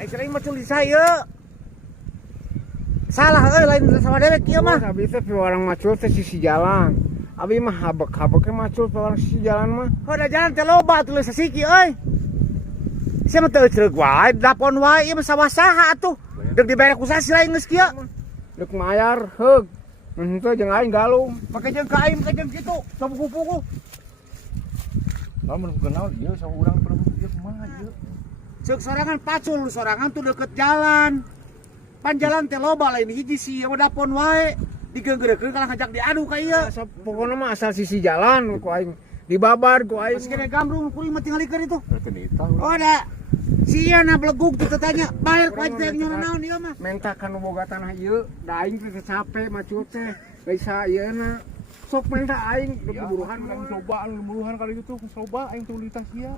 Ai sering macul di saya. Salah lain sama dewek kieu mah. Abi teh orang macul teh sisi jalan. Abi mah habek-habeknya macul orang sisi jalan mah. Kada jalan teh loba tulis sasiki euy. Sia mah teu ceureuh wae, dapon wae ieu mah sawasaha atuh. Deuk dibere ku sasi lain geus kieu. Deuk mayar heug. Mun henteu jeung aing galung. Make jeung ka aing make jeung kitu, sabuku-buku. Lamun kenal ieu sama urang perlu ieu kumaha ieu. Ceuk sorangan pacul, sorangan tuh deket jalan. Pan jalan teh loba lain hiji si ieu dapon wae. Digenggerekeun kalah ngajak diadu ka ieu. Pokona mah asal sisi jalan ku aing. Dibabar ku aing. Masih kena gambrung kuring mah tinggalikeun itu. Tenita. Oh da. Si ieu na belegug tuh tanya, "Bae ku aing teh nyono naon ieu mah?" Menta kana boga tanah ieu, da aing teh capek macul teh. Bisa ieuna. Sok menta aing Ya, buruhan coba buruhan kali itu coba aing tuh litas ieu.